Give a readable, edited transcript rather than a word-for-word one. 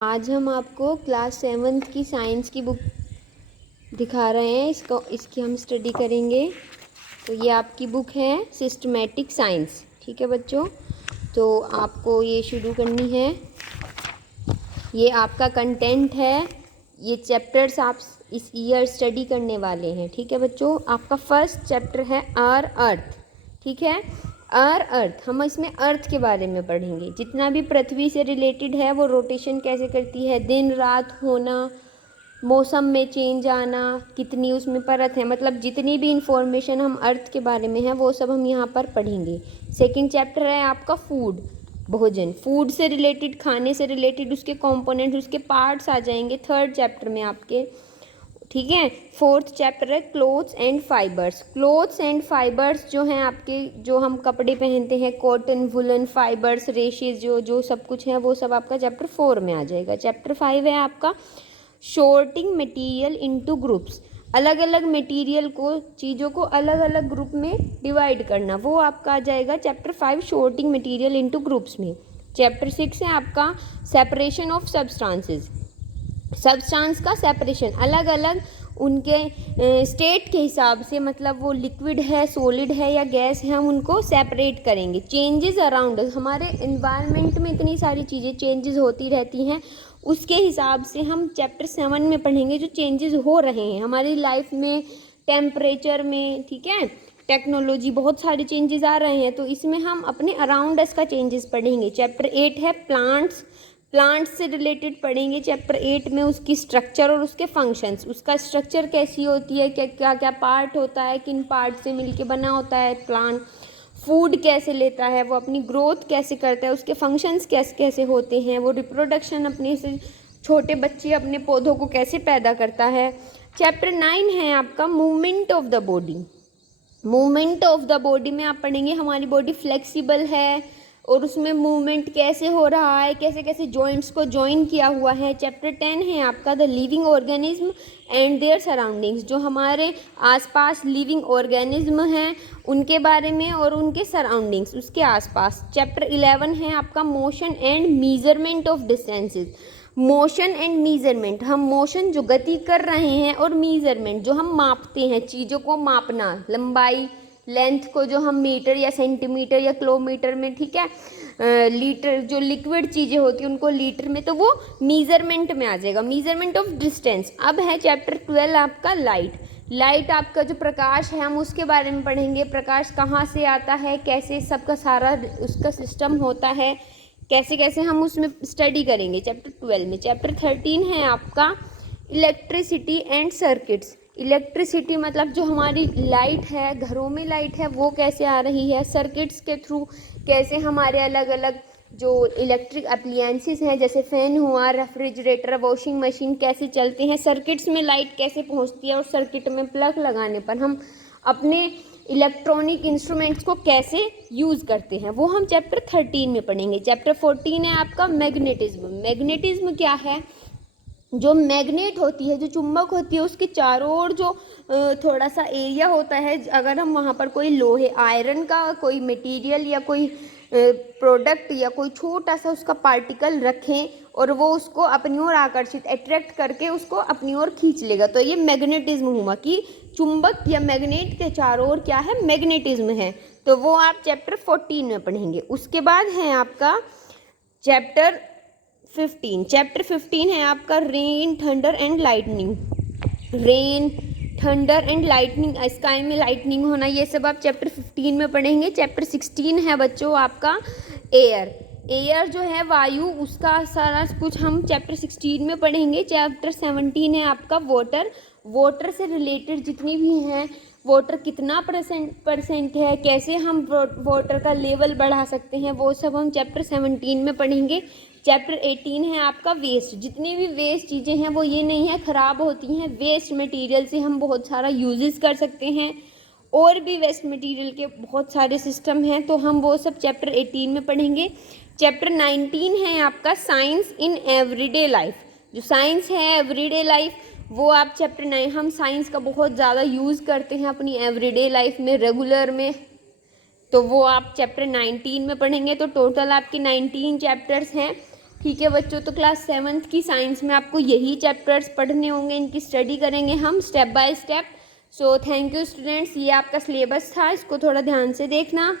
आज हम आपको क्लास 7th की साइंस की बुक दिखा रहे हैं। इसकी हम स्टडी करेंगे। तो ये आपकी बुक है सिस्टमेटिक साइंस। ठीक है बच्चों, तो आपको ये शुरू करनी है। ये आपका कंटेंट है, ये चैप्टर्स आप इस ईयर स्टडी करने वाले हैं। ठीक है बच्चों, आपका फर्स्ट चैप्टर है आर अर्थ। ठीक है, आर अर्थ, हम इसमें अर्थ के बारे में पढ़ेंगे। जितना भी पृथ्वी से रिलेटेड है, वो रोटेशन कैसे करती है, दिन रात होना, मौसम में चेंज आना, कितनी उसमें परत है, मतलब जितनी भी इंफॉर्मेशन हम अर्थ के बारे में है वो सब हम यहाँ पर पढ़ेंगे। सेकंड चैप्टर है आपका फूड, भोजन, फूड से रिलेटेड, खाने से रिलेटेड उसके कंपोनेंट्स, उसके पार्ट्स आ जाएंगे थर्ड चैप्टर में आपके। ठीक है, फोर्थ चैप्टर है clothes and fibres. Clothes and fibres जो हैं आपके, जो हम कपड़े पहनते हैं, कॉटन, वुलन, फाइबर्स, रेशेज, जो जो सब कुछ है वो सब आपका चैप्टर 4 में आ जाएगा। चैप्टर 5 है आपका शॉर्टिंग मटेरियल इनटू ग्रुप्स। अलग अलग मटेरियल को, चीज़ों को अलग अलग ग्रुप में डिवाइड करना, वो आपका आ जाएगा chapter 5 sorting material into groups में। चैप्टर 6 है आपका सेपरेशन ऑफ सब्सटेंसेस। सब्सटेंस का सेपरेशन, अलग अलग उनके स्टेट के हिसाब से, मतलब वो लिक्विड है, सॉलिड है या गैस है, हम उनको सेपरेट करेंगे। चेंजेस अराउंड अस, हमारे इन्वायरमेंट में इतनी सारी चीज़ें चेंजेस होती रहती हैं, उसके हिसाब से हम चैप्टर 7 में पढ़ेंगे जो चेंजेस हो रहे हैं हमारी लाइफ में, टेम्परेचर में। ठीक है, टेक्नोलॉजी, बहुत सारे चेंजेस आ रहे हैं, तो इसमें हम अपने अराउंड अस का चेंजेस पढ़ेंगे। चैप्टर 8 है प्लांट्स, प्लांट्स से रिलेटेड पढ़ेंगे। चैप्टर 8 में उसकी स्ट्रक्चर और उसके फंक्शंस, उसका स्ट्रक्चर कैसी होती है, क्या क्या क्या पार्ट होता है, किन पार्ट से मिलके बना होता है प्लांट, फूड कैसे लेता है, वो अपनी ग्रोथ कैसे करता है, उसके फंक्शंस कैसे कैसे होते हैं, वो रिप्रोडक्शन अपने से, छोटे बच्चे अपने पौधों को कैसे पैदा करता है। चैप्टर 9 है आपका movement of the body. Movement of the body में आप पढ़ेंगे हमारी बॉडी फ्लेक्सिबल है और उसमें मूवमेंट कैसे हो रहा है, कैसे कैसे जॉइंट्स को जॉइन किया हुआ है। चैप्टर 10 है आपका the living organism and there surroundings, जो हमारे आसपास लिविंग ऑर्गेनिज्म हैं उनके बारे में और उनके सराउंडिंग्स, उसके आसपास। चैप्टर 11 है आपका motion and measurement of distances. Motion and measurement, हम मोशन जो गति कर रहे हैं, और मीजरमेंट जो हम मापते हैं, चीज़ों को मापना, लंबाई, लेंथ को जो हम मीटर या सेंटीमीटर या किलोमीटर में, ठीक है, लीटर, जो लिक्विड चीज़ें होती हैं उनको लीटर में, तो वो मीजरमेंट में आ जाएगा, मीजरमेंट ऑफ डिस्टेंस। अब है चैप्टर 12 आपका लाइट। लाइट आपका जो प्रकाश है, हम उसके बारे में पढ़ेंगे। प्रकाश कहाँ से आता है, कैसे सबका सारा उसका सिस्टम होता है, कैसे कैसे हम उसमें स्टडी करेंगे चैप्टर 12 में। चैप्टर 13 है आपका इलेक्ट्रिसिटी एंड सर्किट्स। इलेक्ट्रिसिटी मतलब जो हमारी लाइट है, घरों में लाइट है, वो कैसे आ रही है, सर्किट्स के थ्रू कैसे हमारे अलग अलग जो इलेक्ट्रिक अप्लायंसेस हैं, जैसे फ़ैन हुआ, रेफ्रिजरेटर, वॉशिंग मशीन, कैसे चलते हैं, सर्किट्स में लाइट कैसे पहुंचती है, और सर्किट में प्लग लगाने पर हम अपने इलेक्ट्रॉनिक इंस्ट्रूमेंट्स को कैसे यूज़ करते हैं, वो हम चैप्टर 13 में पढ़ेंगे। चैप्टर 14 है आपका मैग्नेटिज्म। मैग्नेटिज्म क्या है, जो मैग्नेट होती है, जो चुंबक होती है, उसके चारों ओर जो थोड़ा सा एरिया होता है, अगर हम वहाँ पर कोई लोहे, आयरन का कोई मटेरियल या कोई प्रोडक्ट या कोई छोटा सा उसका पार्टिकल रखें और वो उसको अपनी ओर आकर्षित, अट्रैक्ट करके उसको अपनी ओर खींच लेगा, तो ये मैग्नेटिज्म हुआ कि चुंबक या मैग्नेट के चारों ओर क्या है, मैग्नेटिज्म है। तो वो आप चैप्टर 14 में पढ़ेंगे। उसके बाद है आपका चैप्टर 15। चैप्टर 15 है आपका rain, thunder and lightning. Rain, thunder and lightning, sky में लाइटनिंग होना, ये सब आप चैप्टर 15 में पढ़ेंगे। चैप्टर 16 है बच्चों आपका एयर। एयर जो है वायु, उसका सारा कुछ हम चैप्टर 16 में पढ़ेंगे। चैप्टर 17 है आपका वाटर। वाटर से रिलेटेड जितनी भी हैं, वाटर कितना परसेंट है, कैसे हम वाटर का लेवल बढ़ा सकते हैं, वो सब हम चैप्टर 17 में पढ़ेंगे। चैप्टर 18 है आपका वेस्ट। जितनी भी वेस्ट चीज़ें हैं वो ये नहीं है ख़राब होती हैं, वेस्ट मटेरियल से हम बहुत सारा यूजेस कर सकते हैं, और भी वेस्ट मटेरियल के बहुत सारे सिस्टम हैं, तो हम वो सब चैप्टर 18 में पढ़ेंगे। चैप्टर 19 है आपका साइंस इन एवरीडे लाइफ। जो साइंस है एवरीडे लाइफ, वो आप चैप्टर 9, हम साइंस का बहुत ज़्यादा यूज़ करते हैं अपनी एवरीडे लाइफ में, रेगुलर में, तो वो आप चैप्टर 19 में पढ़ेंगे। तो टोटल आपके 19 चैप्टर्स हैं। ठीक है बच्चों, तो क्लास 7th की साइंस में आपको यही चैप्टर्स पढ़ने होंगे, इनकी स्टडी करेंगे हम step by step. So thank you students, ये आपका सिलेबस था, इसको थोड़ा ध्यान से देखना।